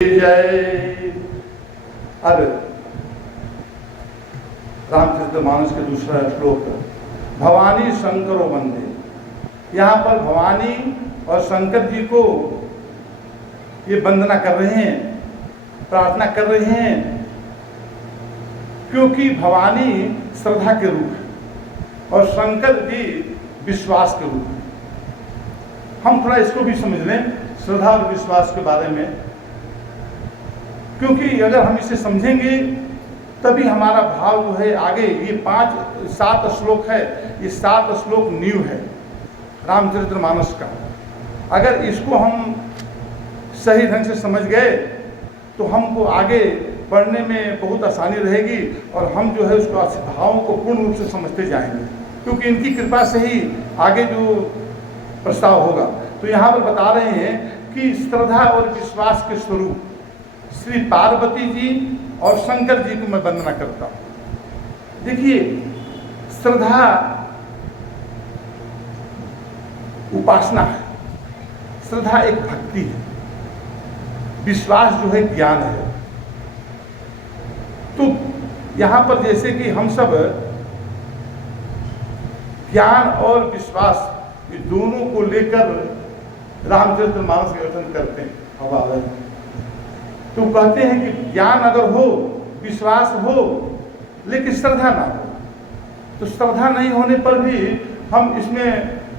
जय। अब रामचरितमानस के दूसरा श्लोक, भवानी शंकरो वंदे। यहाँ पर भवानी और शंकर जी को ये वंदना कर रहे हैं, प्रार्थना कर रहे हैं, क्योंकि भवानी श्रद्धा के रूप है और शंकर जी विश्वास के रूप है। हम थोड़ा इसको भी समझ लें, श्रद्धा और विश्वास के बारे में, क्योंकि अगर हम इसे समझेंगे तभी हमारा भाव जो है आगे, ये 7 श्लोक है, ये 7 श्लोक नींव है रामचरितमानस का। अगर इसको हम सही ढंग से समझ गए तो हमको आगे पढ़ने में बहुत आसानी रहेगी और हम जो है उसको भावों को पूर्ण रूप से समझते जाएंगे, क्योंकि इनकी कृपा से ही आगे जो प्रस्ताव होगा। तो यहाँ पर बता रहे हैं कि श्रद्धा और विश्वास के स्वरूप श्री पार्वती जी और शंकर जी को मैं वंदना करता हूँ। देखिए, श्रद्धा उपासना है, श्रद्धा एक भक्ति है, विश्वास जो है ज्ञान है। तो यहाँ पर जैसे कि हम सब ज्ञान और विश्वास ये दोनों को लेकर रामचरितमानस का रचना करते हैं। तो कहते हैं कि ज्ञान अगर हो, विश्वास हो, लेकिन श्रद्धा ना हो, तो श्रद्धा नहीं होने पर भी हम इसमें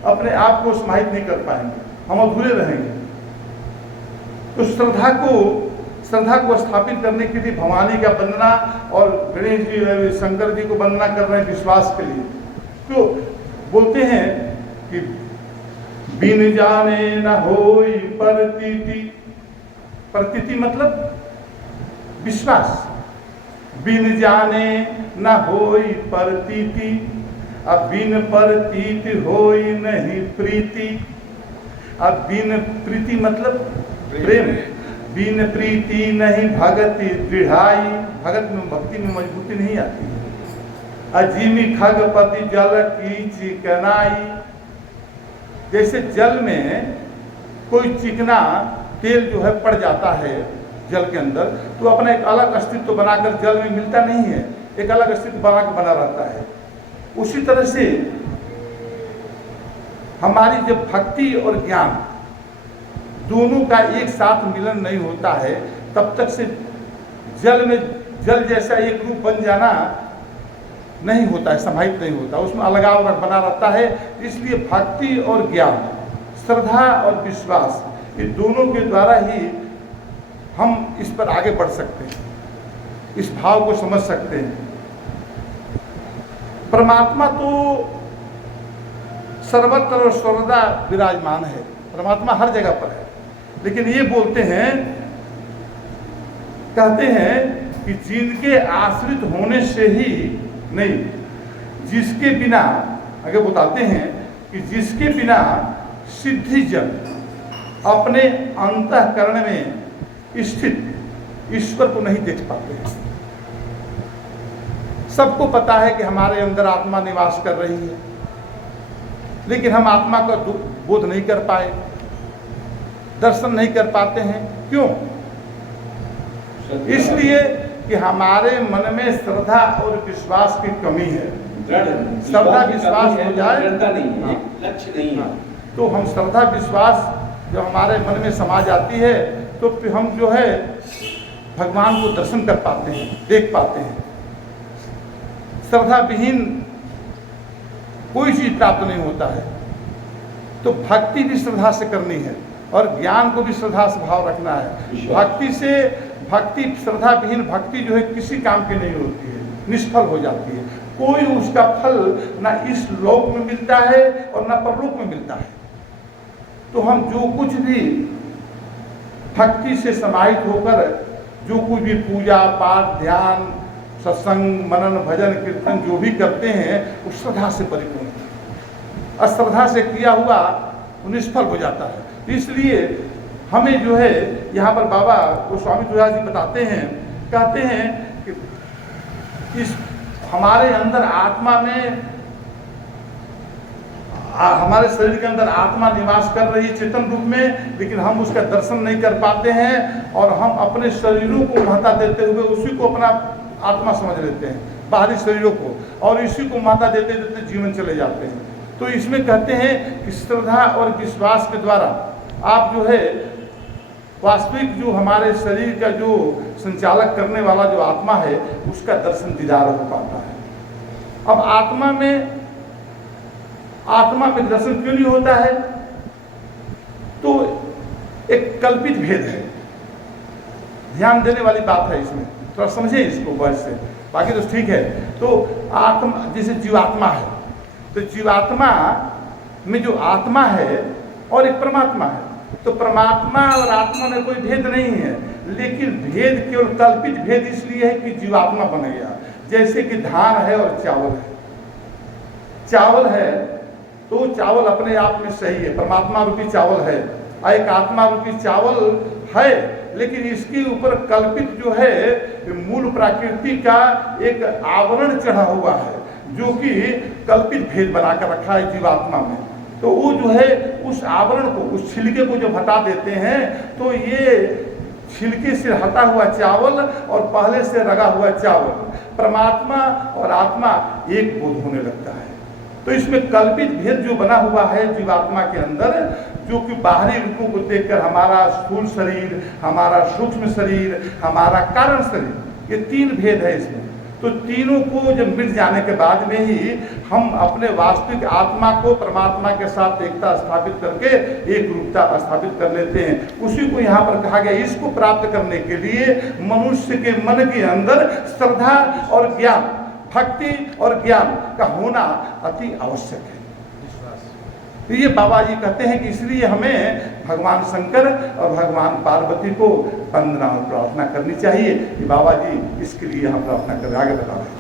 अपने आप को समाहित नहीं कर पाएंगे, हम अधूरे रहेंगे। तो श्रद्धा को स्थापित करने के लिए भवानी का वंदना और गणेश जी, शंकर जी को वंदना कर रहे हैं विश्वास के लिए। तो बोलते हैं कि बिन जाने न होई परतीति। प्रतीति मतलब विश्वास। बिन जाने न होई प्रतीति, अब बिन प्रतीति होई नहीं प्रीति। अब बिन प्रीति मतलब प्रेम। बिन प्रीति नहीं भगति दृढ़ाई, भगत में भक्ति में मजबूती नहीं आती है। अजीमी खगपति जल की चिकनाई, जैसे जल में कोई चिकना तेल जो है पड़ जाता है जल के अंदर, तो अपना एक अलग अस्तित्व बनाकर जल में मिलता नहीं है, एक अलग अस्तित्व बना रहता है। उसी तरह से हमारी जब भक्ति और ज्ञान दोनों का एक साथ मिलन नहीं होता है, तब तक से जल जैसा एक रूप बन जाना नहीं होता है, समाहित नहीं होता, उसमें अलगाव बना रहता है। इसलिए भक्ति और ज्ञान, श्रद्धा और विश्वास, ये दोनों के द्वारा ही हम इस पर आगे बढ़ सकते हैं, इस भाव को समझ सकते हैं। परमात्मा तो सर्वत्र और सर्वदा विराजमान है, परमात्मा हर जगह पर है, लेकिन ये बोलते हैं, कहते हैं कि जिनके आश्रित होने से ही नहीं, जिसके बिना, आगे बताते हैं कि जिसके बिना सिद्धि जन अपने अंतःकरण में स्थित ईश्वर को नहीं देख पाते हैं। सबको पता है कि हमारे अंदर आत्मा निवास कर रही है, लेकिन हम आत्मा का बोध नहीं कर पाए, दर्शन नहीं कर पाते हैं। क्यों? इसलिए कि हमारे मन में श्रद्धा और विश्वास की कमी है। श्रद्धा विश्वास हो जाए, लक्ष्य नहीं है, तो हम श्रद्धा विश्वास जब हमारे मन में समा जाती है तो फिर हम जो है भगवान को दर्शन कर पाते हैं, देख पाते हैं। श्रद्धा विहीन कोई चीज प्राप्त नहीं होता है। तो भक्ति भी श्रद्धा से करनी है और ज्ञान को भी श्रद्धा से भाव रखना है। भक्ति श्रद्धा विहीन भक्ति जो है किसी काम की नहीं होती है, निष्फल हो जाती है। कोई उसका फल ना इस लोक में मिलता है और ना परलोक में मिलता है। तो हम जो कुछ भी भक्ति से समाहित होकर जो कुछ भी पूजा पाठ, ध्यान, सत्संग, मनन, भजन, कीर्तन जो भी करते हैं वो श्रद्धा से परिपूर्ण है। अश्रद्धा से किया हुआ वो निष्फल हो जाता है। इसलिए हमें जो है यहाँ पर बाबा गोस्वामी तुलसीदास जी बताते हैं, कहते हैं कि इस हमारे अंदर आत्मा में हमारे शरीर के अंदर आत्मा निवास कर रही है चेतन रूप में, लेकिन हम उसका दर्शन नहीं कर पाते हैं और हम अपने शरीरों को महत्ता देते हुए उसी को अपना आत्मा समझ लेते हैं, बाहरी शरीरों को, और इसी को महत्ता देते देते जीवन चले जाते हैं। तो इसमें कहते हैं कि श्रद्धा और विश्वास के द्वारा आप जो है वास्तविक जो हमारे शरीर का जो संचालक करने वाला जो आत्मा है उसका दर्शन दीदार हो पाता है। अब आत्मा में दर्शन क्यों नहीं होता है? तो एक कल्पित भेद है, ध्यान देने वाली बात है इसमें, थोड़ा समझे इसको बस से, बाकी तो ठीक है। तो आत्मा जैसे जीवात्मा है, तो जीवात्मा में जो आत्मा है और एक परमात्मा है, तो परमात्मा और आत्मा में कोई भेद नहीं है, लेकिन भेद केवल कल्पित भेद इसलिए है कि जीवात्मा बन गया। जैसे कि धान है और चावल है, चावल है तो चावल अपने आप में सही है, परमात्मा रूपी चावल है, और एक आत्मा रूपी चावल है, लेकिन इसके ऊपर कल्पित जो है मूल प्रकृति का एक आवरण चढ़ा हुआ है जो कि कल्पित भेद बनाकर रखा है जीवात्मा में। तो वो जो है उस आवरण को, उस छिलके को जब हटा देते हैं तो ये छिलके से हटा हुआ चावल और पहले से रगा हुआ चावल, परमात्मा और आत्मा एक बोध होने लगता है। तो इसमें कल्पित भेद जो बना हुआ है जीवात्मा के अंदर, जो कि बाहरी रूपों को देखकर हमारा स्थूल शरीर, हमारा सूक्ष्म शरीर, हमारा कारण शरीर, ये तीन भेद है इसमें। तो तीनों को जब मिट जाने के बाद में ही हम अपने वास्तविक आत्मा को परमात्मा के साथ एकता स्थापित करके एक रूपता स्थापित कर लेते हैं। उसी को यहाँ पर कहा गया, इसको प्राप्त करने के लिए मनुष्य के मन के अंदर श्रद्धा और ज्ञान, भक्ति और ज्ञान का होना अति आवश्यक है। तो ये बाबा जी कहते हैं कि इसलिए हमें भगवान शंकर और भगवान पार्वती को वंदना और प्रार्थना करनी चाहिए कि बाबा जी इसके लिए हम प्रार्थना करें। आगे बता रहे हैं।